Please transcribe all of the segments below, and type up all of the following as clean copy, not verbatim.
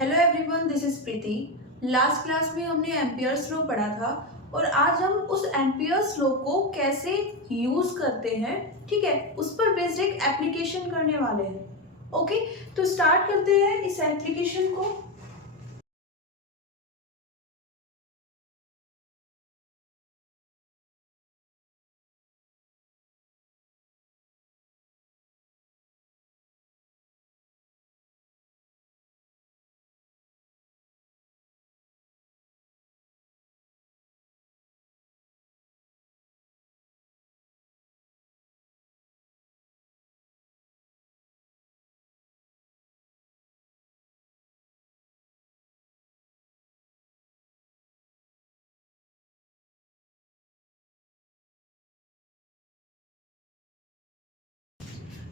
Hello everyone, this is Preeti. Last class में हमने Ampere's law पढ़ा था और आज हम उस एम्पियर्स लॉ को कैसे यूज करते हैं, ठीक है, उस पर बेस्ड एक एप्लीकेशन करने वाले हैं। ओके, तो स्टार्ट करते हैं इस एप्लीकेशन को।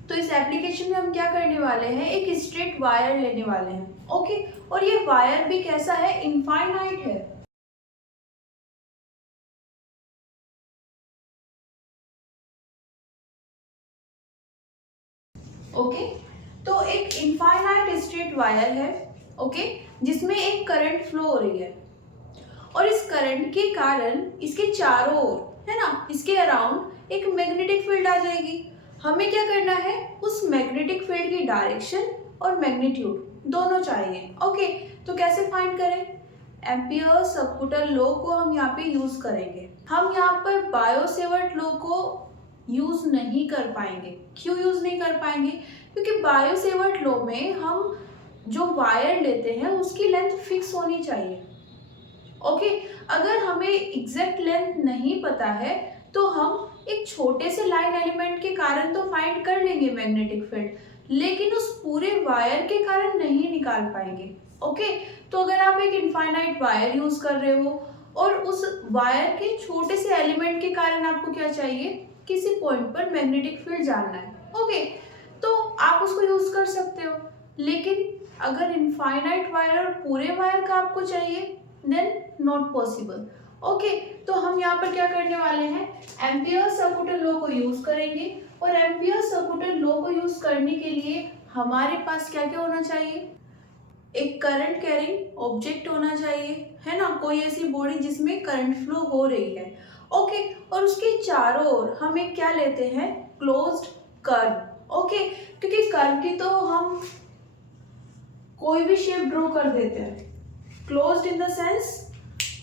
तो इस एप्लीकेशन में हम क्या करने वाले हैं, एक स्ट्रेट वायर लेने वाले हैं। ओके, और ये वायर भी कैसा है, इनफाइनाइट है। ओके, तो एक इनफाइनाइट स्ट्रेट वायर है, ओके, जिसमें एक करंट फ्लो हो रही है और इस करंट के कारण इसके चारों ओर, है ना, इसके अराउंड एक मैग्नेटिक फील्ड आ जाएगी। हमें क्या करना है, उस मैग्नेटिक फील्ड की डायरेक्शन और मैग्नीट्यूड दोनों चाहिए। ओके, तो कैसे फाइंड करें? एम्पियर सबकूटल लॉ को हम यहाँ पे यूज करेंगे। हम यहाँ पर बायो सेवर्ट लॉ को यूज नहीं कर पाएंगे। क्यों यूज नहीं कर पाएंगे? क्योंकि बायो सेवर्ट लॉ में हम जो वायर लेते हैं उसकी लेंथ फिक्स होनी चाहिए। ओके, अगर हमें एग्जैक्ट लेंथ नहीं पता है तो हम एक छोटे से लाइन एलिमेंट के कारण तो फाइंड कर लेंगे मैग्नेटिक फील्ड, लेकिन उस पूरे वायर के कारण नहीं निकाल पाएंगे। ओके, तो अगर आप एक इनफाइनाइट वायर यूज कर रहे हो और उस वायर के छोटे से एलिमेंट के कारण आपको क्या चाहिए, किसी पॉइंट पर मैग्नेटिक फील्ड जानना है। ओके, तो आप उसको यूज कर सकते हो, लेकिन अगर इनफाइनाइट वायर और पूरे वायर का आपको चाहिए देन नॉट पॉसिबल। ओके, तो हम यहाँ पर क्या करने वाले हैं, एम्पियर सर्कुलर लॉ को यूज करेंगे और एम्पियर सर्कुलर लॉ को यूज करने के लिए हमारे पास क्या क्या होना चाहिए, एक करंट कैरिंग ऑब्जेक्ट होना चाहिए, है ना, कोई ऐसी बॉडी जिसमें करंट फ्लो हो रही है। ओके, और उसके चारों ओर हम एक क्या लेते हैं, क्लोज्ड कर्व। ओके, क्योंकि कर्व की तो हम कोई भी शेप ड्रॉ कर देते हैं, क्लोज्ड इन द सेंस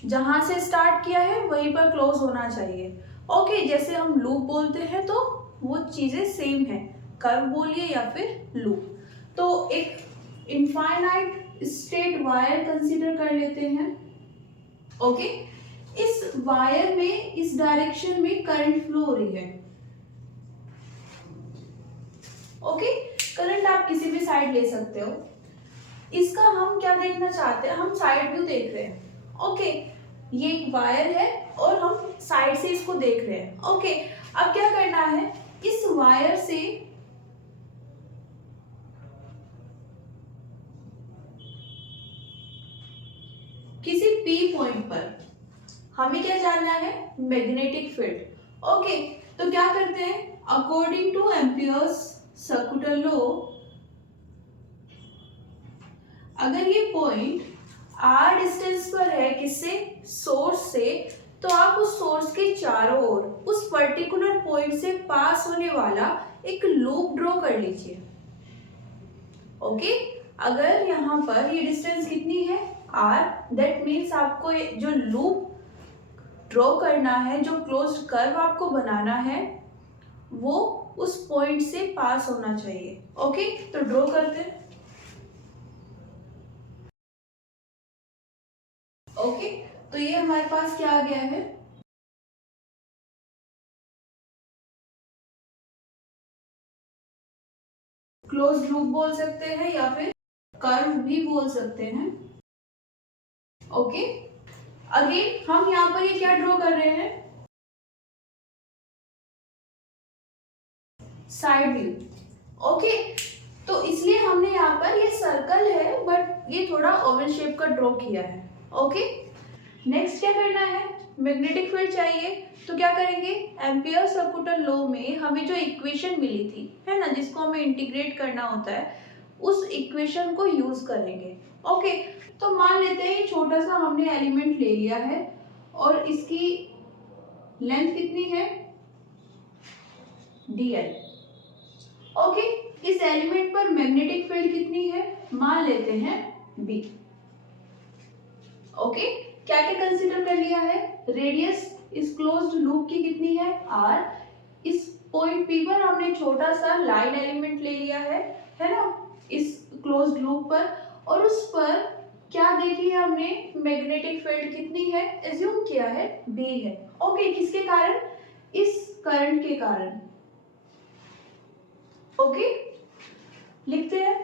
जहां से स्टार्ट किया है वहीं पर क्लोज होना चाहिए। ओके, जैसे हम लूप बोलते हैं तो वो चीजें सेम है, कर्व बोलिए या फिर लूप। तो एक इनफाइनाइट स्ट्रेट वायर कंसीडर कर लेते हैं। ओके, इस वायर में इस डायरेक्शन में करंट फ्लो हो रही है। ओके, करंट आप किसी भी साइड ले सकते हो। इसका हम क्या देखना चाहते हैं, हम साइड व्यू देख रहे हैं। ओके, ये एक वायर है और हम साइड से इसको देख रहे हैं। ओके, अब क्या करना है, इस वायर से किसी पी पॉइंट पर हमें क्या जानना है, मैग्नेटिक फील्ड। ओके, तो क्या करते हैं, according to Ampere's circular law, अगर ये पॉइंट आर डिस्टेंस पर है किससे, सोर्स से, तो आप उस सोर्स के चारों ओर उस पर्टिकुलर पॉइंट से पास होने वाला एक लूप ड्रॉ कर लीजिए। ओके, अगर यहाँ पर ये डिस्टेंस कितनी है, आर, दैट मीन्स आपको जो लूप ड्रॉ करना है, जो क्लोज्ड कर्व आपको बनाना है, वो उस पॉइंट से पास होना चाहिए। ओके, तो ड्रॉ करते हैं। ओके, तो ये हमारे पास क्या आ गया है, क्लोज लूप बोल सकते हैं या फिर कर्व भी बोल सकते हैं। ओके, अगेन हम यहाँ पर ये क्या ड्रॉ कर रहे हैं, साइड व्यू। ओके, तो इसलिए हमने यहाँ पर ये सर्कल है बट ये थोड़ा ओवल शेप का ड्रॉ किया है। ओके, नेक्स्ट क्या करना है, मैग्नेटिक फील्ड चाहिए, तो क्या करेंगे, एम्पियर सर्कुलर लॉ में हमें जो इक्वेशन मिली थी, है ना, जिसको हमें इंटीग्रेट करना होता है, उस इक्वेशन को यूज करेंगे। ओके, तो मान लेते हैं ये छोटा सा हमने एलिमेंट ले लिया है और इसकी लेंथ कितनी है, dl। ओके, इस एलिमेंट पर मैग्नेटिक फील्ड कितनी है, मान लेते हैं b। ओके, क्या क्या कंसीडर कर लिया है, रेडियस इस क्लोज्ड लूप की कितनी है r, इस पॉइंट P पर हमने छोटा सा लाइन एलिमेंट ले लिया है ना, इस क्लोज्ड लूप पर, और उस पर क्या देखी है हमने, मैग्नेटिक फील्ड कितनी है, एज्यूम किया है B है। ओके, किसके कारण, इस करंट के कारण। ओके, लिखते हैं।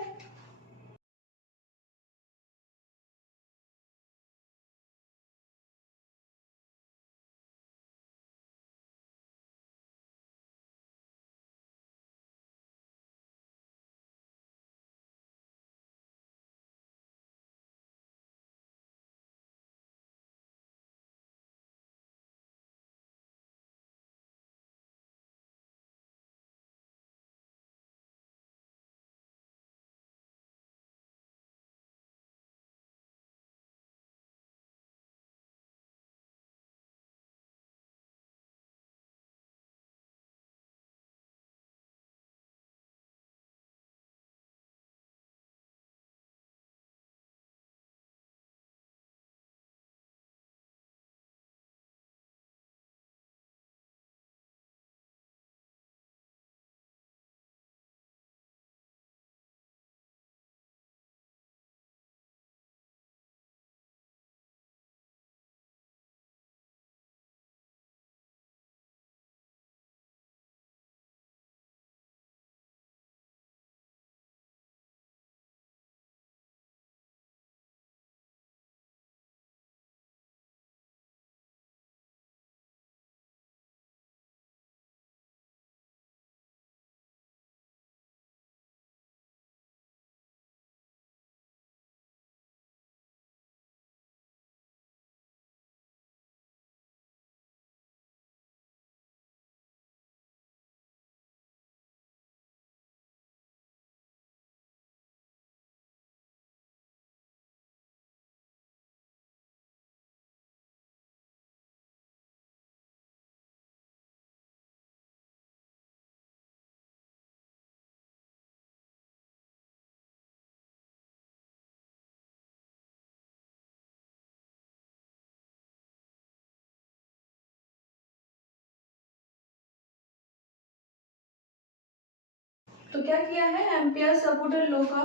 तो क्या किया है, एम्पियर सपोर्टर लॉ का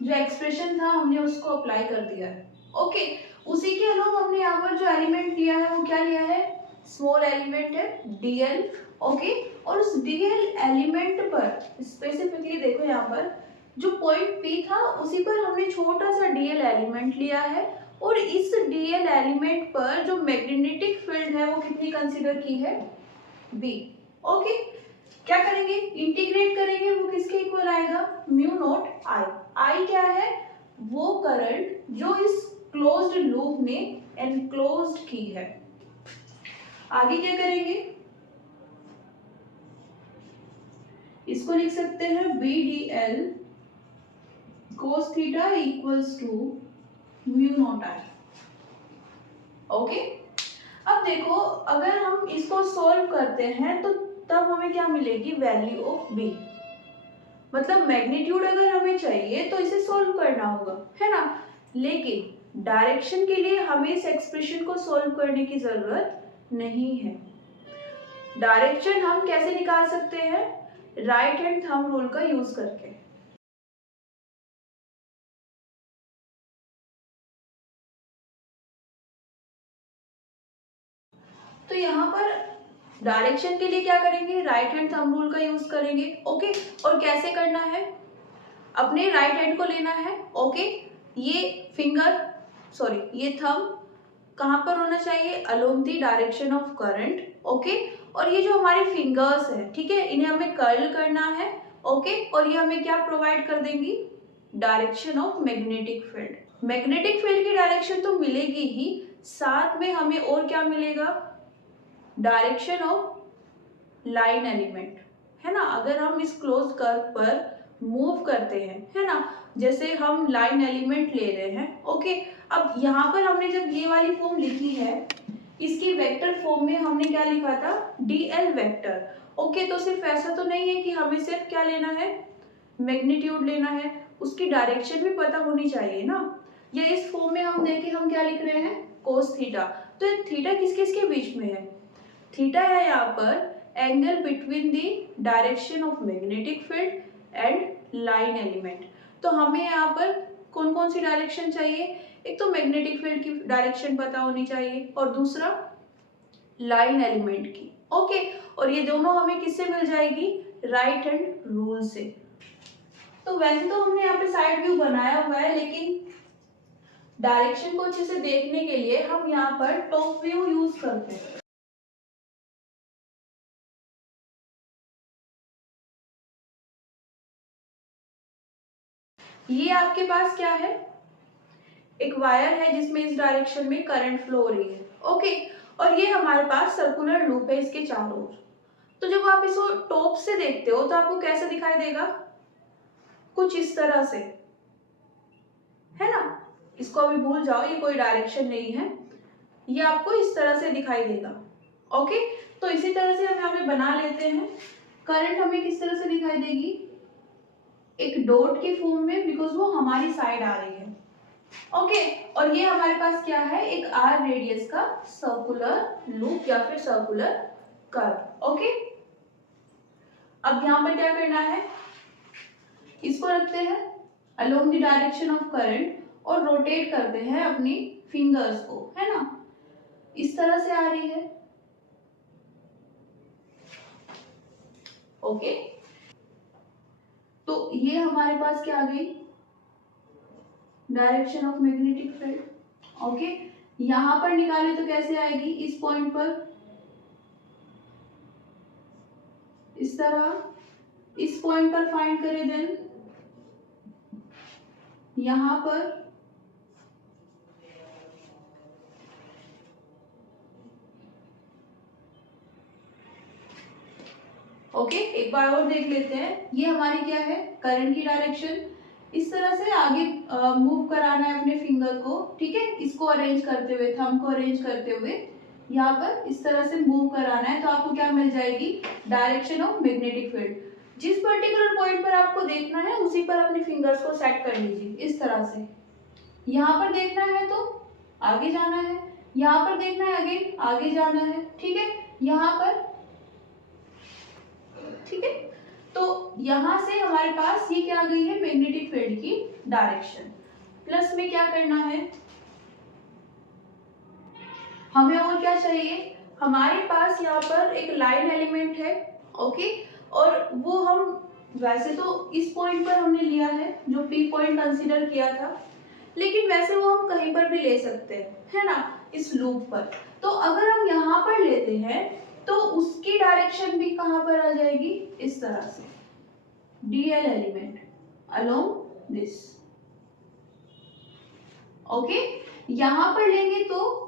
जो एक्सप्रेशन था हमने उसको अप्लाई कर दिया है। ओके, उसी के अलावा हमने यहाँ पर जो एलिमेंट लिया है वो क्या लिया है, स्मॉल एलिमेंट है dl। ओके, और उस dl एलिमेंट पर स्पेसिफिकली देखो यहाँ पर जो पॉइंट P था उसी पर हमने छोटा सा dl एलिमेंट लिया है, और इस dl एलिमेंट पर जो मैग्नेटिक फील्ड है वो कितनी कंसीडर की है, b। ओके, क्या करेंगे, इंटीग्रेट करेंगे, वो किसके इक्वल आएगा, म्यू नॉट आई। आई क्या है, वो करंट जो इस क्लोज्ड लूप ने एनक्लोज्ड की है। आगे क्या करेंगे, इसको लिख सकते हैं B D L cos theta equals to mu naught I. Okay, अब देखो अगर हम इसको सॉल्व करते हैं तो तब हमें क्या मिलेगी, वैल्यू ऑफ बी। मतलब मैग्नीट्यूड अगर हमें चाहिए तो इसे सॉल्व करना होगा, है ना, लेकिन डायरेक्शन के लिए हमें इस एक्सप्रेशन को सॉल्व करने की जरूरत नहीं है। डायरेक्शन हम कैसे निकाल सकते हैं, राइट हैंड थंब रूल का यूज करके। तो यहाँ पर डायरेक्शन के लिए क्या करेंगे, राइट हैंड थंब रूल का यूज करेंगे। ओके, और कैसे करना है, अपने राइट हैंड को लेना है। ओके, ये फिंगर सॉरी ये थंब कहाँ पर होना चाहिए, along the direction of current. Okay, और ये जो हमारे फिंगर्स है, ठीक है, इन्हें हमें कर्ल करना है। ओके, और ये हमें क्या प्रोवाइड कर देंगी, direction of magnetic field. Magnetic field की डायरेक्शन तो मिलेगी ही, साथ में हमें और क्या मिलेगा, डायरेक्शन ऑफ लाइन एलिमेंट, है ना। अगर हम इस क्लोज कर्व पर मूव करते हैं, है ना। जैसे हम लाइन एलिमेंट ले रहे हैं, ओके। अब यहाँ पर हमने जब ये वाली फॉर्म लिखी है, इसकी वेक्टर फॉर्म में हमने क्या लिखा था, dl वेक्टर, ओके। तो सिर्फ ऐसा तो नहीं है कि हमें सिर्फ क्या लेना है, मैग्नीट्यूड लेना है, उसकी डायरेक्शन भी पता होनी चाहिए ना। ये इस फॉर्म में हम देखें हम क्या लिख रहे हैं, कोस थीटा। तो थीटा किस किस के बीच में है, थीटा है यहाँ पर angle between the direction of magnetic field and line element. तो हमें यहाँ पर कौन कौन सी डायरेक्शन चाहिए, एक तो मैग्नेटिक फील्ड की डायरेक्शन पता होनी चाहिए और दूसरा लाइन एलिमेंट की, ओके। और ये दोनों हमें किससे मिल जाएगी, राइट हैंड रूल से। तो वैसे तो हमने यहाँ पे साइड व्यू बनाया हुआ है, लेकिन डायरेक्शन को अच्छे से देखने के लिए हम यहाँ पर टॉप व्यू यूज करते हैं। ये आपके पास क्या है, एक वायर है जिसमें इस डायरेक्शन में करंट फ्लो हो रही है, ओके। और ये हमारे पास सर्कुलर लूप है इसके चारों ओर। तो जब आप इसको टॉप से देखते हो तो आपको कैसा दिखाई देगा, कुछ इस तरह से, है ना। इसको अभी भूल जाओ, ये कोई डायरेक्शन नहीं है, ये आपको इस तरह से दिखाई देगा, ओके। तो इसी तरह से हम यहाँ पे बना लेते हैं। करंट हमें किस तरह से दिखाई देगी, एक डॉट के फॉर्म में, बिकॉज वो हमारी साइड आ रही है, ओके। और ये हमारे पास क्या है, एक आर रेडियस का सर्कुलर लूप या फिर सर्कुलर कर्व, ओके। अब यहाँ पर क्या करना है, इसको रखते हैं along the direction of current और रोटेट करते हैं अपनी फिंगर्स को, है ना। इस तरह से आ रही है, ओके। तो ये हमारे पास क्या आ गई, direction of magnetic field, okay. यहां पर निकाले तो कैसे आएगी, इस पॉइंट पर इस तरह, इस पॉइंट पर फाइंड करें देन यहां पर, ओके। एक बार और देख लेते हैं, ये हमारी क्या है, करंट की डायरेक्शन। इस तरह से आगे मूव कराना है अपने फिंगर को, ठीक है। इसको अरेंज करते हुए, थंब को अरेंज करते हुए यहाँ पर इस तरह से मूव कराना है, तो आपको क्या मिल जाएगी, डायरेक्शन ऑफ मैग्नेटिक फील्ड। जिस पर्टिकुलर पॉइंट पर आपको देखना है उसी पर अपने फिंगर्स को सेट कर लीजिए इस तरह से। यहाँ पर देखना है तो आगे जाना है, यहाँ पर देखना है अगेन आगे जाना है, ठीक है। यहाँ पर, ठीक है। तो यहां से हमारे पास ये क्या आ गई है, मैग्नेटिक फील्ड की डायरेक्शन। प्लस में क्या करना है, हमें और क्या चाहिए, हमारे पास यहाँ पर एक लाइन एलिमेंट है, ओके। और वो हम वैसे तो इस पॉइंट पर हमने लिया है जो पी पॉइंट कंसीडर किया था, लेकिन वैसे वो हम कहीं पर भी ले सकते हैं, है ना, इस लूप पर। तो अगर हम यहाँ पर लेते हैं तो उसकी डायरेक्शन भी कहाँ पर आ जाएगी, इस तरह से, dl element along this, okay. यहां पर लेंगे तो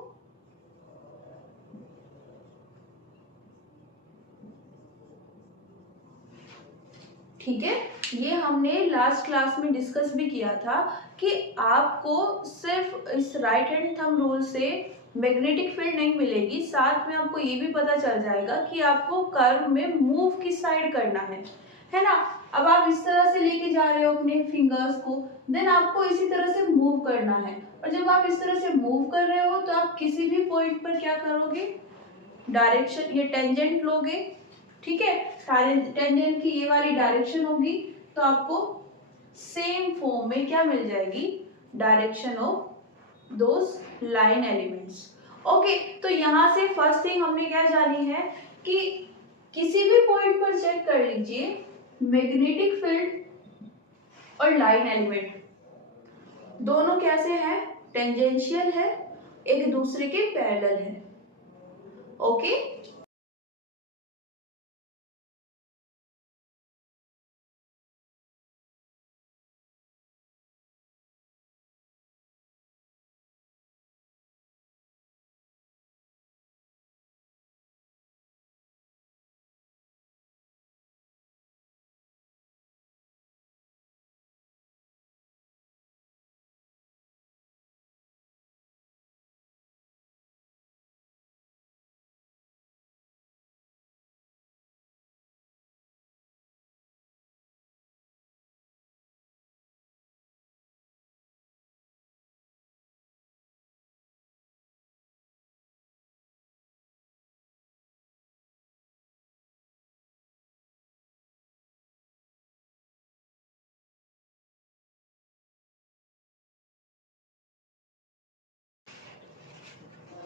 ठीक है, ये हमने लास्ट क्लास में डिस्कस भी किया था कि आपको सिर्फ इस राइट हैंड थंब रूल से मैग्नेटिक फील्ड नहीं मिलेगी, साथ में आपको ये भी पता चल जाएगा कि आपको कर्व में मूव किस साइड करना है ना। अब आप इस तरह से लेके जा रहे हो अपने फिंगर्स को, देन आपको इसी तरह से मूव करना है। और जब आप इस तरह से मूव कर रहे हो तो आप किसी भी पॉइंट पर क्या करोगे, डायरेक्शन, ये टेंजेंट लोगे, ठीक है। टेंजेंट की ये वाली डायरेक्शन होगी, तो आपको सेम फॉर्म में क्या मिल जाएगी, direction of those line elements, okay. तो यहां से फर्स्ट थिंग हमने क्या जानी है कि किसी भी पॉइंट पर चेक कर लीजिए, मैग्नेटिक फील्ड और लाइन एलिमेंट दोनों कैसे हैं, टेंजेंशियल है, एक दूसरे के पैरेलल है, ओके।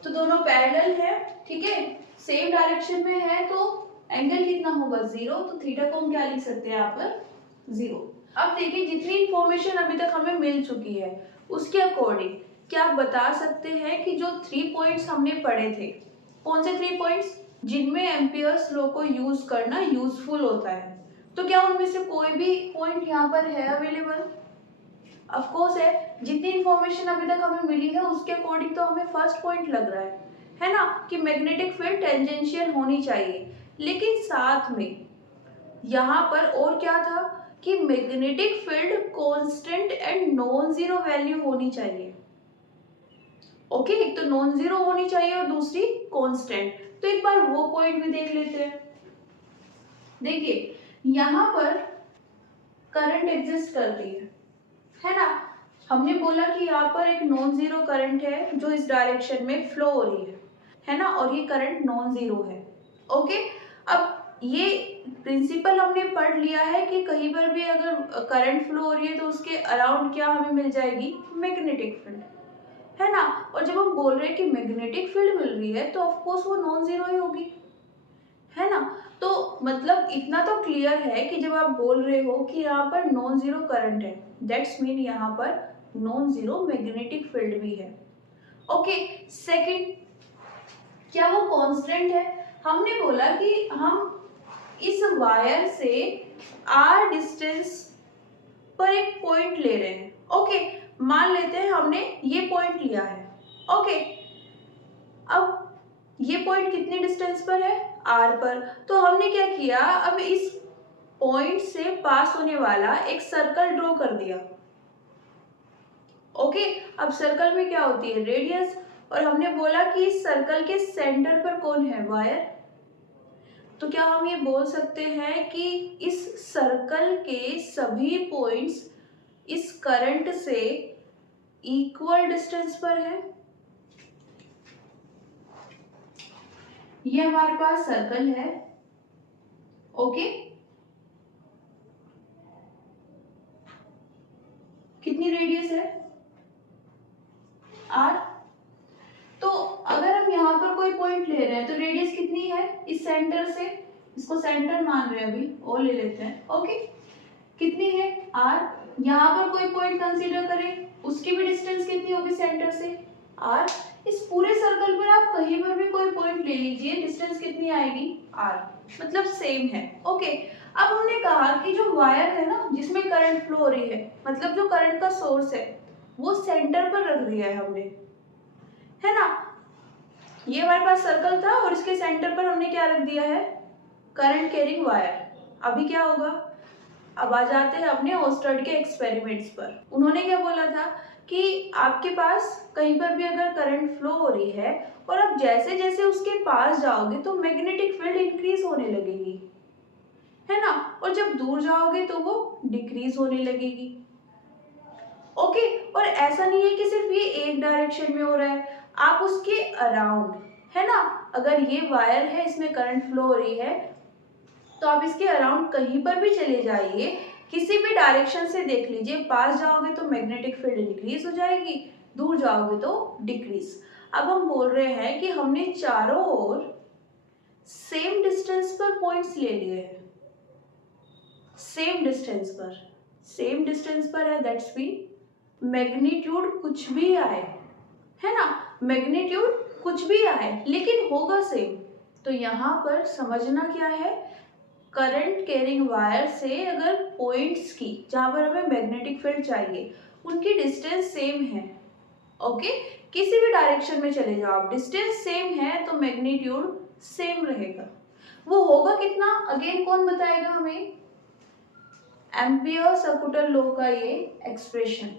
तो दोनों पैरेलल है, ठीक है, सेम डायरेक्शन में है, तो एंगल कितना होगा 0, तो थीटा को हम क्या लिख सकते हैं यहाँ पर 0। अब देखिए जितनी इंफॉर्मेशन अभी तक हमें मिल चुकी है उसके अकॉर्डिंग क्या आप बता सकते हैं कि जो 3 पॉइंट्स हमने पढ़े थे, कौन से 3 पॉइंट्स जिनमें एम्पियर्स लॉ को यूज करना यूजफुल होता है, तो क्या उनमें से कोई भी पॉइंट यहाँ पर है अवेलेबल? ऑफ कोर्स है। जितनी इंफॉर्मेशन अभी तक हमें मिली है उसके अकॉर्डिंग तो हमें फर्स्ट पॉइंट लग रहा है ना, कि मैग्नेटिक फील्ड टेंजेंशियल होनी चाहिए। लेकिन साथ में यहाँ पर और क्या था कि magnetic field constant and non zero value होनी चाहिए। ओके, एक तो नॉन जीरो होनी चाहिए और दूसरी कांस्टेंट। तो एक बार वो पॉइंट भी देख लेते हैं। देखिए यहाँ पर करंट एग्जिस्ट करती है ना, हमने बोला कि यहाँ पर एक नॉन जीरो करंट है जो इस डायरेक्शन में फ्लो हो रही है ना, और ये करंट नॉन जीरो है। ओके, अब ये प्रिंसिपल हमने पढ़ लिया है कि कहीं पर भी अगर करंट फ्लो हो रही है तो उसके अराउंड क्या हमें मिल जाएगी, मैग्नेटिक फील्ड, है ना। और जब हम बोल रहे हैं कि मैग्नेटिक फील्ड मिल रही है तो ऑफ कोर्स वो नॉन जीरो ही होगी, है ना। तो मतलब इतना तो क्लियर है कि जब आप बोल रहे हो कि यहाँ पर नॉन जीरो करंट है, दैट्स मीन यहाँ पर नॉन जीरो मैग्नेटिक फील्ड भी है। ओके, सेकंड, क्या वो कांस्टेंट है? हमने बोला कि हम इस वायर से r डिस्टेंस पर एक पॉइंट ले रहे हैं। ओके, मान लेते हैं हमने ये पॉइंट लिया है। ओके, अब ये पॉइंट कितने डिस्टेंस पर है, r पर। तो हमने क्या किया, अब इस पॉइंट से पास होने वाला एक सर्कल ड्रॉ कर दिया। ओके, अब सर्कल में क्या होती है, रेडियस, और हमने बोला कि इस सर्कल के सेंटर पर कौन है, वायर। तो क्या हम ये बोल सकते हैं कि इस सर्कल के सभी पॉइंट्स इस करंट से इक्वल डिस्टेंस पर है? ये हमारे पास सर्कल है। ओके, कितनी रेडियस है, r। तो अगर हम यहाँ पर कोई पॉइंट ले रहे हैं तो रेडियस कितनी है इस सेंटर से, इसको सेंटर मान रहे हैं अभी, ओ ले लेते हैं। ओके, कितनी है r। यहाँ पर कोई पॉइंट कंसीडर करें, उसकी भी डिस्टेंस कितनी होगी सेंटर से, r। इस पूरे सर्कल पर आप कहीं पर भी कोई पॉइंट ले लीजिए, डिस्टेंस कितनी आएगी, r, मतलब सेम है। ओके, अब हमने कहा कि जो वायर है ना जिसमें करंट फ्लो हो रही है, मतलब जो करंट का सोर्स है वो सेंटर पर रख दिया है हमने, है ना। ये हमारे पास सर्कल था और इसके सेंटर पर हमने क्या रख दिया है, करंट कैरिंग वायर। अभी क्या होगा, अब आ जाते हैं अपने ओस्टर्ड के एक्सपेरिमेंट्स पर। उन्होंने क्या बोला था कि आपके पास कहीं पर भी अगर करंट फ्लो हो रही है और आप जैसे जैसे उसके पास जाओगे तो मैग्नेटिक फील्ड इंक्रीज होने लगेगी, है ना, और जब दूर जाओगे तो वो डिक्रीज होने लगेगी। ओके, और ऐसा नहीं है कि सिर्फ ये एक डायरेक्शन में हो रहा है, आप उसके अराउंड, है ना, अगर ये वायर है इसमें करंट फ्लो हो रही है तो आप इसके अराउंड कहीं पर भी चले जाइए, किसी भी डायरेक्शन से देख लीजिए, पास जाओगे तो मैग्नेटिक फील्ड इंक्रीज हो जाएगी, दूर जाओगे तो डिक्रीज। अब हम बोल रहे हैं कि हमने चारों ओर सेम डिस्टेंस पर पॉइंट्स ले लिए हैं, सेम डिस्टेंस पर, सेम डिस्टेंस पर है, दैट्स मीन मैग्नीट्यूड कुछ भी आए, है ना, मैग्नीट्यूड कुछ भी आए लेकिन होगा सेम। तो यहाँ पर समझना क्या है, करंट कैरिंग वायर से अगर पॉइंट्स की जहाँ पर हमें मैग्नेटिक फील्ड चाहिए उनकी डिस्टेंस सेम है, ओके, किसी भी डायरेक्शन में चले जाओ आप, डिस्टेंस सेम है तो मैग्नीट्यूड सेम रहेगा। वो होगा कितना, अगेन कौन बताएगा हमें, एम्पियर-सर्कुटल लॉ का ये एक्सप्रेशन,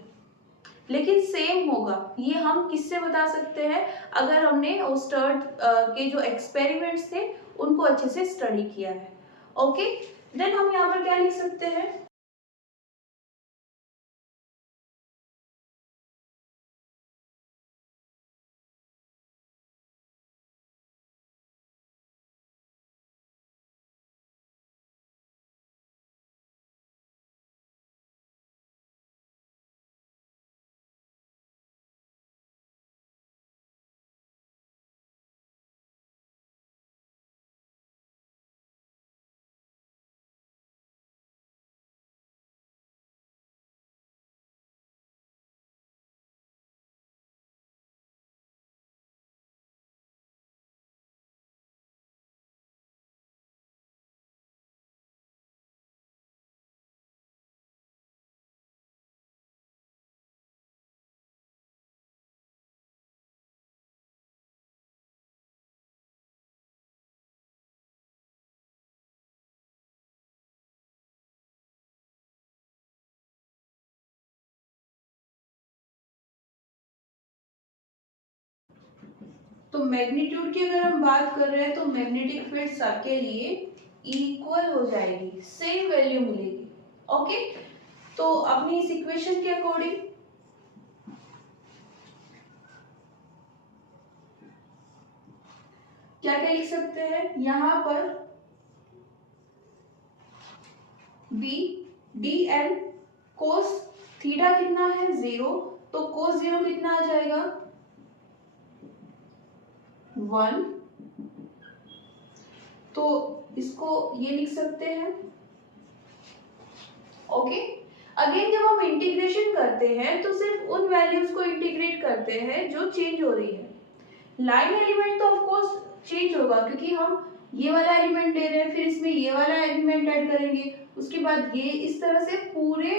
लेकिन सेम होगा। ये हम किससे बता सकते हैं, अगर हमने ओस्टर्ड के जो एक्सपेरिमेंट्स थे उनको अच्छे से स्टडी किया है। ओके, देन हम यहाँ पर क्या लिख सकते हैं, तो मैग्नीट्यूड की अगर हम बात कर रहे हैं तो मैग्नेटिक फील्ड सबके लिए इक्वल हो जाएगी, सेम वैल्यू मिलेगी। ओके, तो अपनी इस इक्वेशन के अकॉर्डिंग क्या क्या लिख सकते हैं, यहां पर B D L cos theta कितना है 0, तो कोस 0 कितना आ जाएगा 1, तो इसको ये लिख सकते हैं। ओके, अगेन जब हम इंटीग्रेशन करते हैं तो सिर्फ उन वैल्यूज को इंटीग्रेट करते हैं जो चेंज हो रही है। लाइन एलिमेंट तो ऑफ कोर्स चेंज होगा, क्योंकि हम ये वाला एलिमेंट ले रहे हैं, फिर इसमें ये वाला एलिमेंट ऐड करेंगे, उसके बाद ये, इस तरह से पूरे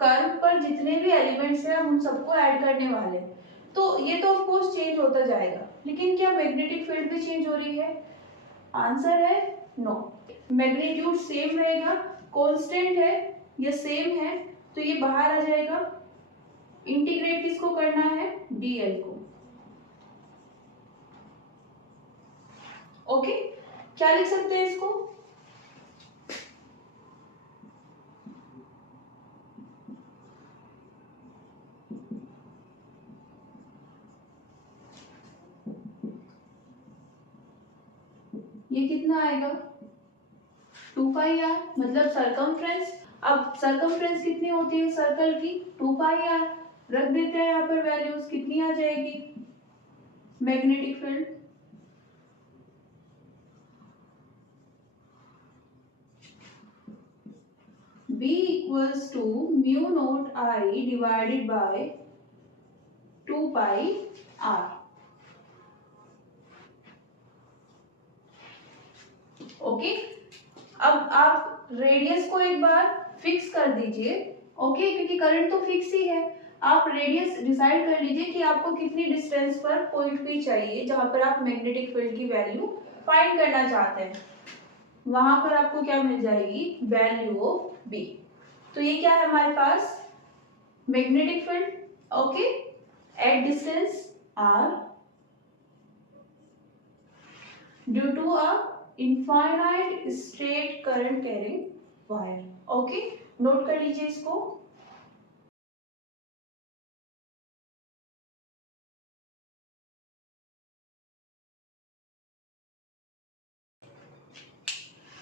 कर्व पर जितने भी एलिमेंट्स हैं हम उन सबको ऐड करने वाले हैं। तो ये तो ऑफ कोर्स चेंज होता जाएगा, लेकिन क्या मैग्नेटिक फील्ड भी चेंज हो रही है? आंसर है नो। मैग्नीट्यूड सेम रहेगा, कांस्टेंट है या सेम है, तो ये बाहर आ जाएगा। इंटीग्रेट किसको करना है? डीएल को। ओके, क्या लिख सकते हैं इसको? ये कितना आएगा 2 पाई आर, मतलब सरकमफ्रेंस। अब सरकमफ्रेंस कितनी होती है सर्कल की? 2 पाई आर। रख देते हैं यहाँ पर वैल्यूज, कितनी आ जाएगी magnetic field? B equals to mu naught I divided by 2 pi r। Okay, अब आप रेडियस को एक बार फिक्स कर दीजिए। ओके, क्योंकि करंट तो फिक्स ही है, आप रेडियस डिसाइड कर लीजिए कि आपको कितनी डिस्टेंस पर पॉइंट पी चाहिए जहां पर आप मैग्नेटिक फील्ड की वैल्यू फाइंड करना चाहते हैं। वहां पर आपको क्या मिल जाएगी? Value of B. तो ये क्या है हमारे पास? Magnetic field. Okay, at distance r due to a infinite straight current carrying wire. Okay, note कर लीजिए इसको।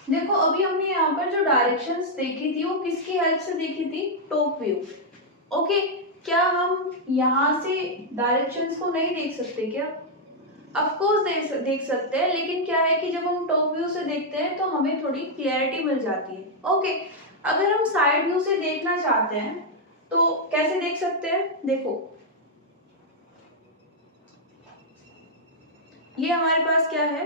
देखो, अभी हमने यहाँ पर जो डायरेक्शंस देखी थी वो किसकी हेल्प से देखी थी? Top view. ओके, क्या हम यहाँ से डायरेक्शंस को नहीं देख सकते क्या? ऑफ कोर्स देख सकते हैं, लेकिन क्या है कि जब हम टॉप व्यू से देखते हैं तो हमें थोड़ी क्लियरिटी मिल जाती है। ओके, अगर हम साइड व्यू से देखना चाहते हैं तो कैसे देख सकते हैं? देखो, ये हमारे पास क्या है,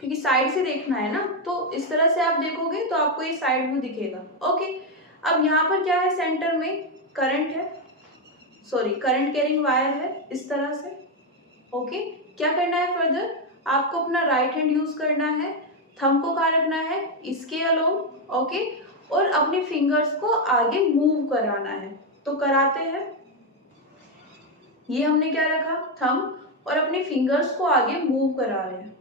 क्योंकि साइड से देखना है ना, तो इस तरह से आप देखोगे तो आपको ये साइड व्यू दिखेगा। ओके, अब यहाँ पर क्या है, सेंटर में करंट है, सॉरी करंट कैरिंग वायर है इस तरह से। ओके, क्या करना है फर्दर? आपको अपना राइट हैंड यूज करना है, थंब को कहाँ रखना है? इसके अलोंग। ओके, और अपने फिंगर्स को आगे मूव कराना है, तो कराते हैं। ये हमने क्या रखा? थंब, और अपने फिंगर्स को आगे मूव करा रहे हैं।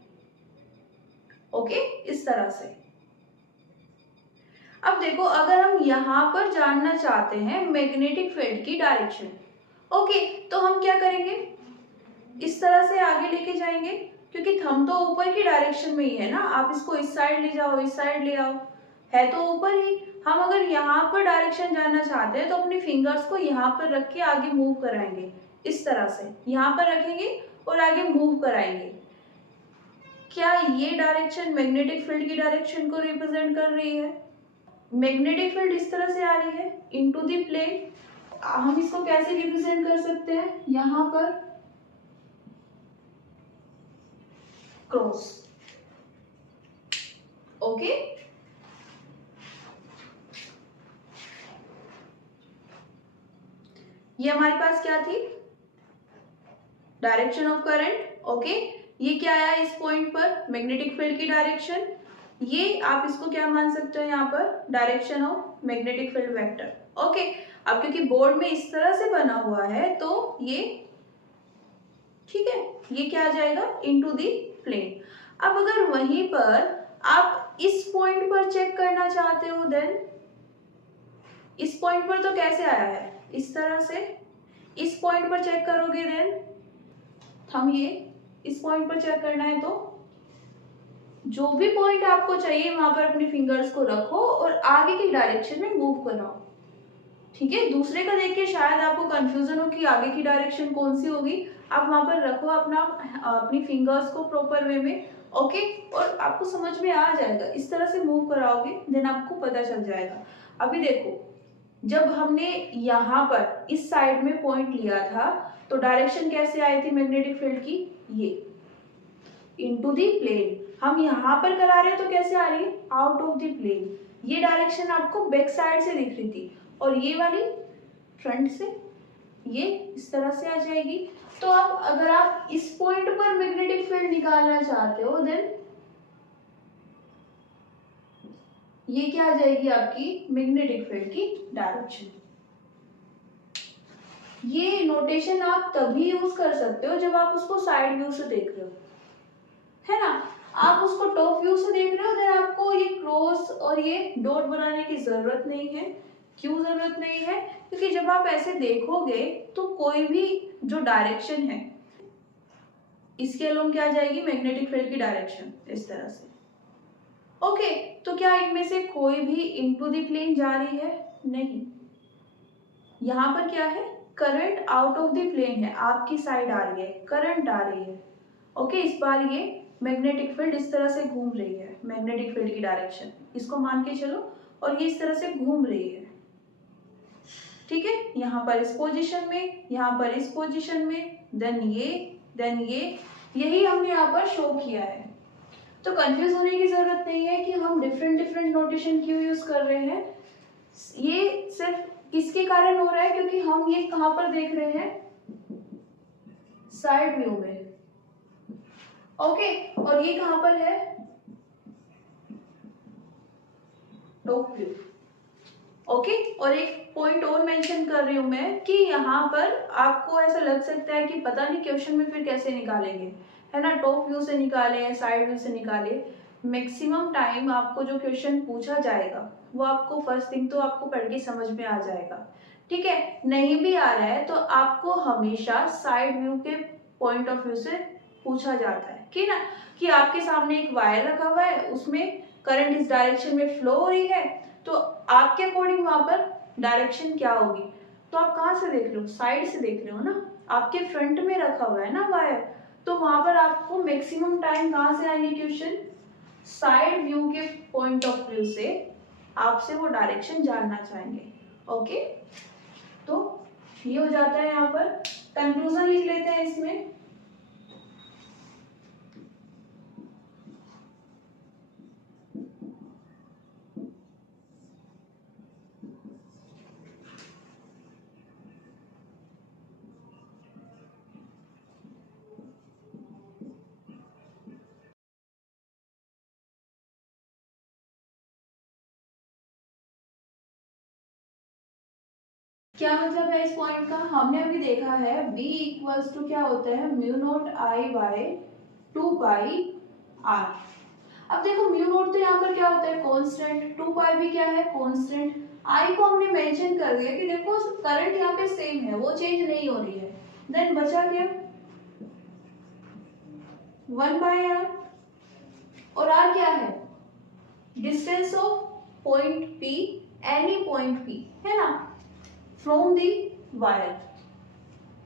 ओके, इस तरह से। अब देखो, अगर हम यहाँ पर जानना चाहते हैं मैग्नेटिक फील्ड की डायरेक्शन, ओके, तो हम क्या करेंगे? इस तरह से आगे लेके जाएंगे, क्योंकि थंब तो ऊपर की डायरेक्शन में ही है ना। आप इसको इस साइड ले जाओ, इस साइड ले आओ, है तो ऊपर ही। हम अगर यहाँ पर डायरेक्शन जानना चाहते हैं तो अपने फिंगर्स को यहाँ पर रख के आगे मूव कराएंगे, इस तरह से यहाँ पर रखेंगे और आगे मूव कराएंगे। क्या ये डायरेक्शन मैग्नेटिक फील्ड की डायरेक्शन को रिप्रेजेंट कर रही है? मैग्नेटिक फील्ड इस तरह से आ रही है इनटू द प्लेन। हम इसको कैसे रिप्रेजेंट कर सकते हैं? यहाँ पर क्रॉस। ओके, ये हमारे पास क्या थी? Direction of current. ओके, ये क्या आया इस पॉइंट पर? मैग्नेटिक फील्ड की डायरेक्शन। ये आप इसको क्या मान सकते हो यहाँ पर? Direction of magnetic field vector. Okay, अब क्योंकि बोर्ड में इस तरह से बना हुआ है तो ये ठीक है, ये क्या आ जाएगा, इनटू द प्लेन। अब अगर वहीं पर आप इस पॉइंट पर चेक करना चाहते हो, देन इस पॉइंट पर तो कैसे आया है, इस तरह से इस पॉइंट पर चेक करोगे, देन हम ये इस पॉइंट पर चेक करना है, तो जो भी पॉइंट आपको चाहिए वहां पर अपनी फिंगर्स को रखो और आगे की डायरेक्शन में मूव कराओ। ठीक है, दूसरे का देख के शायद आपको कंफ्यूजन हो कि आगे की डायरेक्शन कौन सी होगी, आप वहां पर रखो अपनी फिंगर्स को प्रॉपर वे में, ओके, और आपको समझ में आ जाएगा। इस तरह से मूव कराओगे, देन आपको पता चल जाएगा। अभी देखो, जब हमने यहाँ पर इस साइड में पॉइंट लिया था तो डायरेक्शन कैसे आई थी मैग्नेटिक फील्ड की, ये इनटू द प्लेन। हम यहाँ पर करा रहे हैं तो कैसे आ रही है, आउट ऑफ द प्लेन। ये डायरेक्शन आपको बैक साइड से दिख रही थी और ये वाली फ्रंट से, ये इस तरह से आ जाएगी। तो अब अगर आप इस पॉइंट पर मैग्नेटिक फील्ड निकालना चाहते हो, देन ये क्या आ जाएगी, आपकी मैग्नेटिक फील्ड की डायरेक्शन। ये नोटेशन आप तभी यूज कर सकते हो जब आप उसको साइड व्यू से देख रहे हो, है ना। आप उसको टॉप व्यू से देख रहे हो, देन आपको ये क्रॉस और ये डॉट बनाने की जरूरत नहीं है। क्यों जरूरत नहीं है, क्योंकि जब आप ऐसे देखोगे तो कोई भी जो डायरेक्शन है इसके अलोंग क्या आ जाएगी, मैग्नेटिक फील्ड की डायरेक्शन, इस तरह से। ओके, तो क्या इनमें से कोई भी इनटू द प्लेन जा रही है, नहीं। यहाँ पर क्या है, current out of the plane है, आपकी साइड आ रही है, करंट आ रही है। ओके, इस बार ये मैग्नेटिक फील्ड इस तरह से घूम रही है, मैग्नेटिक फील्ड की डायरेक्शन इसको मान के चलो, और ये इस तरह से घूम रही है। ठीक है, यहाँ पर इस पोजीशन में, यहाँ पर इस पोजीशन में, देन ये, यही हमने यहाँ पर शो किया है। तो कंफ्यूज होने की जरूरत नहीं है कि हम डिफरेंट डिफरेंट नोटेशन क्यों यूज कर रहे हैं। ये सिर्फ किसके कारण हो रहा है, क्योंकि हम ये कहाँ पर देख रहे हैं, साइड व्यू में। ओके, और ये कहाँ पर है, टॉप व्यू। ओके, और एक पॉइंट और मेंशन कर रही हूं मैं कि यहाँ पर आपको ऐसा लग सकता है कि पता नहीं क्वेश्चन में फिर कैसे निकालेंगे, है ना, टॉप व्यू से निकाले या साइड व्यू से निकाले। मैक्सिमम टाइम आपको जो क्वेश्चन पूछा जाएगा वो आपको फर्स्ट थिंग तो आपको पढ़ के समझ में आ जाएगा। ठीक है, नहीं भी आ रहा है तो आपको हमेशा साइड व्यू के पॉइंट ऑफ व्यू से पूछा जाता है कि ना, कि आपके सामने एक वायर रखा हुआ है, उसमें करंट इस डायरेक्शन में फ्लो हो रही है, तो आपके अकॉर्डिंग वहां पर डायरेक्शन क्या होगी। तो आप कहाँ से देख रहे हो, साइड से देख रहे हो ना, आपके फ्रंट में रखा हुआ है ना वायर, तो वहां पर आपको मैक्सिमम टाइम कहाँ से आएंगे क्वेश्चन, साइड व्यू के पॉइंट ऑफ व्यू से आपसे वो डायरेक्शन जानना चाहेंगे। ओके, तो ये हो जाता है, यहाँ पर कंक्लूजन लिख लेते हैं इसमें। क्या मतलब है इस पॉइंट का, हमने अभी देखा है B इक्वल्स टू क्या होता है, mu naught I by 2 pi R। अब देखो म्यू नॉट तो यहाँ पर क्या होता है, कांस्टेंट, 2 पाई भी क्या है, कांस्टेंट। I को हमने मेंशन कर दिया कि देखो करंट यहाँ पे सेम है, वो चेंज नहीं हो रही है। देन बचा क्या, 1 बाय R, और R क्या है, distance of point P, any point P, है ना, फ्रॉम दी वायर।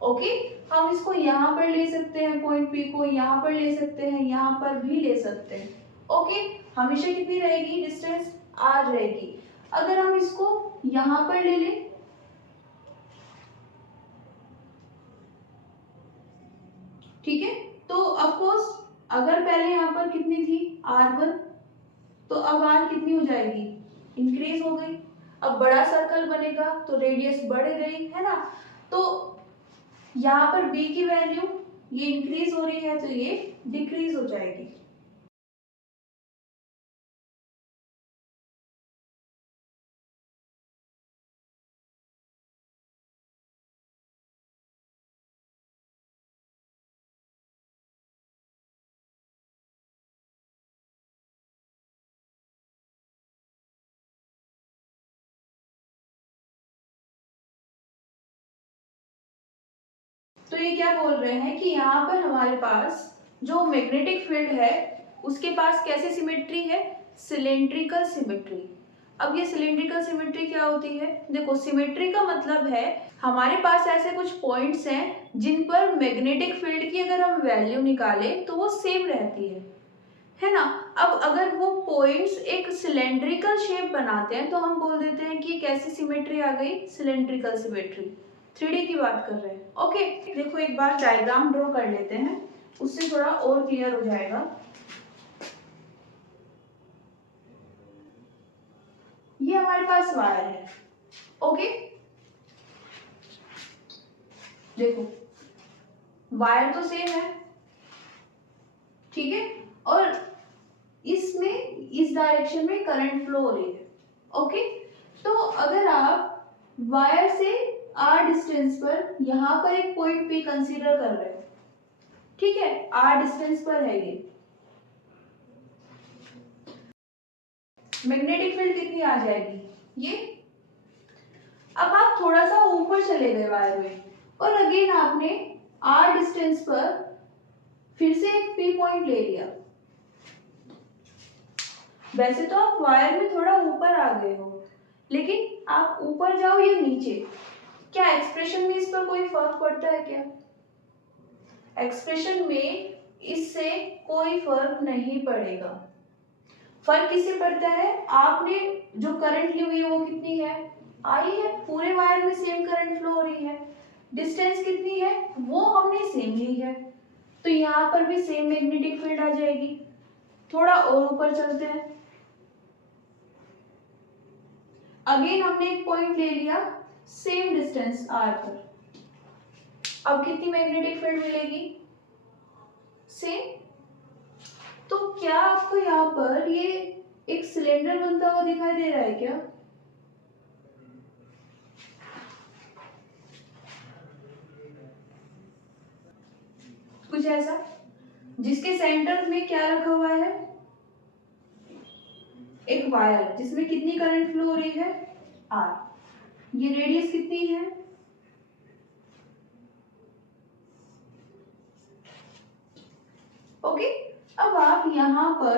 ओके, हम इसको यहाँ पर ले सकते हैं, पॉइंट P को यहाँ पर ले सकते हैं, यहाँ पर भी ले सकते हैं। ओके, हमेशा कितनी रहेगी डिस्टेंस, R रहेगी। अगर हम इसको यहाँ पर ले लें, ठीक है, तो ऑफ कोर्स अगर पहले यहाँ पर कितनी थी R1, तो अब R कितनी हो जाएगी, इंक्रीज हो गई। अब बड़ा सर्कल बनेगा तो रेडियस बढ़ गई, है ना। तो यहाँ पर B की वैल्यू ये इंक्रीज हो रही है तो ये डिक्रीज हो जाएगी। ये क्या बोल रहे हैं कि यहाँ पर हमारे पास जो मैग्नेटिक फील्ड है उसके पास कैसे सिमेट्री है, सिलेंड्रिकल सिमेट्री। अब ये सिलेंड्रिकल सिमेट्री क्या होती है, देखो सिमेट्री का मतलब है हमारे पास ऐसे कुछ पॉइंट्स हैं जिन पर मैग्नेटिक फील्ड की अगर हम वैल्यू निकालें तो वो सेम रहती है ना। अब अगर वो पॉइंट्स एक सिलेंड्रिकल शेप बनाते हैं तो हम बोल देते हैं कि कैसी सिमेट्री आ गई, सिलेंड्रिकल सिमेट्री। 3D की बात कर रहे हैं। ओके, देखो एक बार डायग्राम ड्रॉ कर लेते हैं, उससे थोड़ा और क्लियर हो जाएगा। ये हमारे पास वायर है। ओके, देखो वायर तो सेम है, ठीक है, और इसमें इस डायरेक्शन में करंट फ्लो हो रही है। ओके, तो अगर आप वायर से r डिस्टेंस पर यहाँ पर एक पॉइंट P कंसीडर कर रहे हो, ठीक है, r डिस्टेंस पर है ये, मैग्नेटिक फील्ड कितनी आ जाएगी, ये। अब आप थोड़ा सा ऊपर चले गए वायर में और अगेन आपने r डिस्टेंस पर फिर से एक P पॉइंट ले लिया। वैसे तो आप वायर में थोड़ा ऊपर आ गए हो, लेकिन आप ऊपर जाओ या नीचे, क्या एक्सप्रेशन में इस पर कोई फर्क पड़ता है क्या? एक्सप्रेशन में इससे कोई फर्क नहीं पड़ेगा। फर्क किससे पड़ता है, आपने जो करंट ली हुई है वो कितनी है, आई है, पूरे वायर में सेम करंट फ्लो हो रही है, डिस्टेंस कितनी है वो हमने सेम ली है, तो यहाँ पर भी सेम मैग्नेटिक फील्ड आ जाएगी। थोड़ा और ऊपर चलते हैं, अगेन हमने एक पॉइंट ले लिया सेम डिस्टेंस r पर, अब कितनी मैग्नेटिक फील्ड मिलेगी, सेम। तो क्या आपको यहाँ पर ये एक सिलेंडर बनता हुआ दिखाई दे रहा है क्या? कुछ ऐसा जिसके सेंटर में क्या रखा हुआ है, एक वायर जिसमें कितनी करंट फ्लो हो रही है, r। ये रेडियस कितनी है, ओके। अब आप यहाँ पर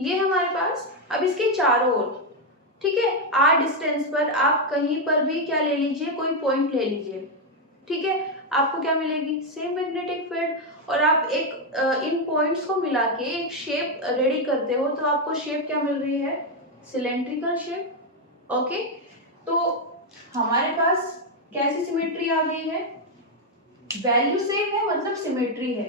ये हमारे पास, अब इसके चारों ओर, ठीक है, r डिस्टेंस पर आप कहीं पर भी क्या ले लीजिए, कोई पॉइंट ले लीजिए, ठीक है, आपको क्या मिलेगी, सेम मैग्नेटिक फील्ड। और आप एक इन पॉइंट्स को मिला के एक शेप रेडी करते हो तो आपको शेप क्या मिल रही है, सिलेंड्रिकल शेप। ओके, तो हमारे पास कैसी सिमेट्री आ गई है, वैल्यू सेम है मतलब सिमेट्री है,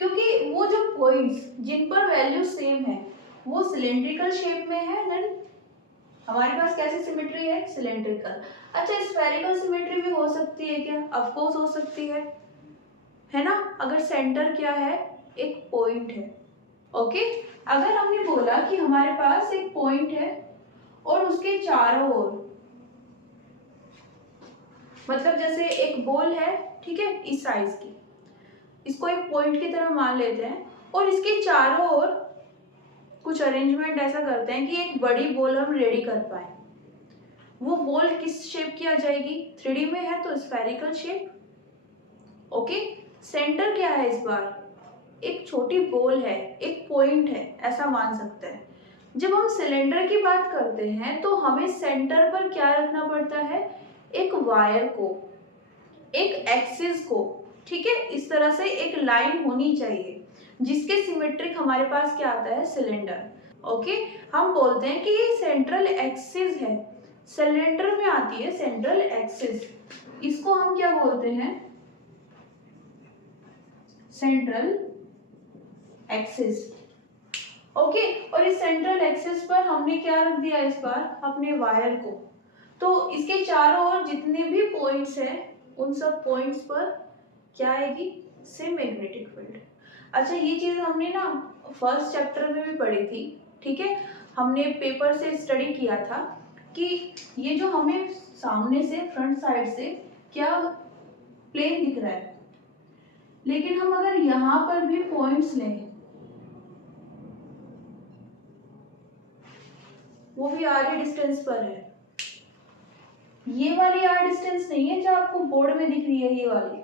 क्योंकि वो जो पॉइंट्स जिन पर वैल्यू सेम है वो सिलेंड्रिकल शेप में है, देन हमारे पास कैसी सिमेट्री है, सिलेंड्रिकल। अच्छा, स्फेरिकल सिमेट्री भी हो सकती है क्या, ऑफ कोर्स हो सकती है ना, अगर सेंटर क्या है, एक पॉइंट है। ओके, अगर हमने बोला कि हमारे पास एक पॉइंट है और उसके चारों ओर, मतलब जैसे एक बॉल है, ठीक है, इस साइज की, इसको एक पॉइंट की तरह मान लेते हैं और इसके चारों ओर कुछ अरेंजमेंट ऐसा करते हैं कि एक बड़ी बॉल हम रेडी कर पाए। वो बॉल किस शेप की आ जाएगी, 3D में है तो स्फेरिकल शेप। ओके, सेंटर क्या है इस बार, एक छोटी बॉल है, एक पॉइंट है, ऐसा मान सकते हैं। जब हम सिलेंडर की बात करते हैं तो हमें सेंटर पर क्या रखना पड़ता है, एक वायर को, एक एक्सिस को, ठीक है, इस तरह से एक लाइन होनी चाहिए जिसके सिमेट्रिक हमारे पास क्या आता है, सिलेंडर। ओके, हम बोलते हैं कि ये सेंट्रल एक्सिस है, सिलेंडर में आती है सेंट्रल एक्सिस, इसको हम क्या बोलते हैं, सेंट्रल एक्सिस। ओके, और इस सेंट्रल एक्सिस पर हमने क्या रख दिया इस बार, अपने वायर को, तो इसके चारों ओर जितने भी पॉइंट्स हैं उन सब पॉइंट्स पर क्या आएगी, सेम मैग्नेटिक फील्ड। अच्छा, ये चीज हमने ना फर्स्ट चैप्टर में भी पढ़ी थी, ठीक है, हमने पेपर से स्टडी किया था कि ये जो हमें सामने से फ्रंट साइड से क्या प्लेन दिख रहा है, लेकिन हम अगर यहाँ पर भी पॉइंट्स लें, वो भी आधे डिस्टेंस पर है, ये वाली आर डिस्टेंस नहीं है जो आपको बोर्ड में दिख रही है, ये वाली।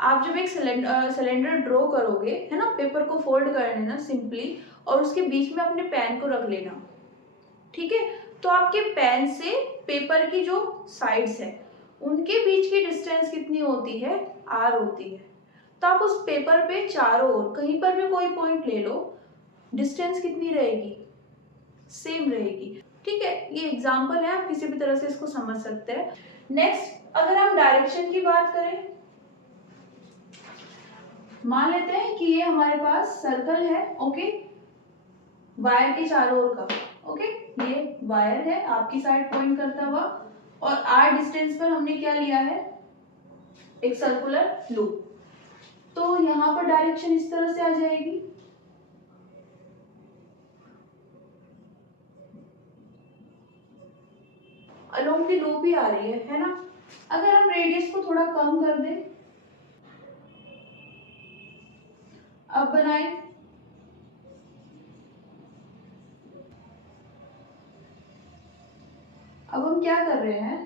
आप जब एक सिलेंडर ड्रॉ करोगे, है ना, पेपर को फोल्ड कर लेना सिंपली और उसके बीच में अपने पेन को रख लेना, ठीक है। तो आपके पेन से पेपर की जो साइड्स है उनके बीच की डिस्टेंस कितनी होती है, आर होती है। तो आप उस पेपर पे चारों ओर कहीं पर भी कोई पॉइंट ले लो, डिस्टेंस कितनी रहेगी, सेम रहेगी, ठीक है। ये एग्जांपल है, आप किसी भी तरह से इसको समझ सकते हैं। नेक्स्ट, अगर हम डायरेक्शन की बात करें, मान लेते हैं कि ये हमारे पास सर्कल है, ओके, वायर के चारों ओर का, ओके, ये वायर है आपकी साइड पॉइंट करता हुआ और आर डिस्टेंस पर हमने क्या लिया है, एक सर्कुलर लूप। तो यहाँ पर डायरेक्शन इस तरह से आ जाएगी, अलोंग द लूप ही आ रही है ना। अगर हम रेडियस को थोड़ा कम कर दें, अब बनाए, अब हम क्या कर रहे हैं,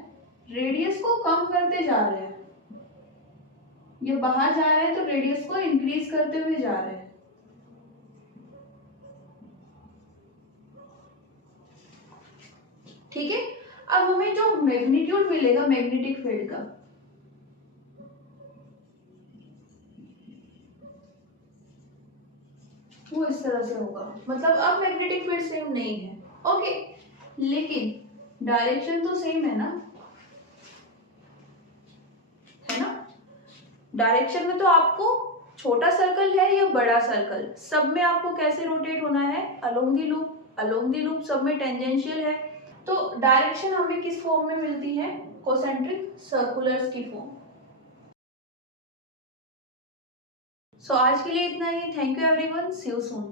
रेडियस को कम करते जा रहे हैं, ये बाहर जा रहे हैं तो रेडियस को इंक्रीज करते हुए जा रहे हैं, ठीक है। अब हमें जो मैग्नीट्यूड मिलेगा मैग्नेटिक फील्ड का, वो इस तरह से होगा, मतलब अब मैग्नेटिक फील्ड सेम नहीं है, ओके, लेकिन डायरेक्शन तो सेम है ना, है ना। डायरेक्शन में तो आपको छोटा सर्कल है या बड़ा सर्कल, सब में आपको कैसे रोटेट होना है, along the loop, along the loop सब में टेंजेंशियल है। तो डायरेक्शन हमें किस फॉर्म में मिलती है, कोसेंट्रिक सर्कुलर्स की फॉर्म। सो आज के लिए इतना ही, thank you everyone, see you soon.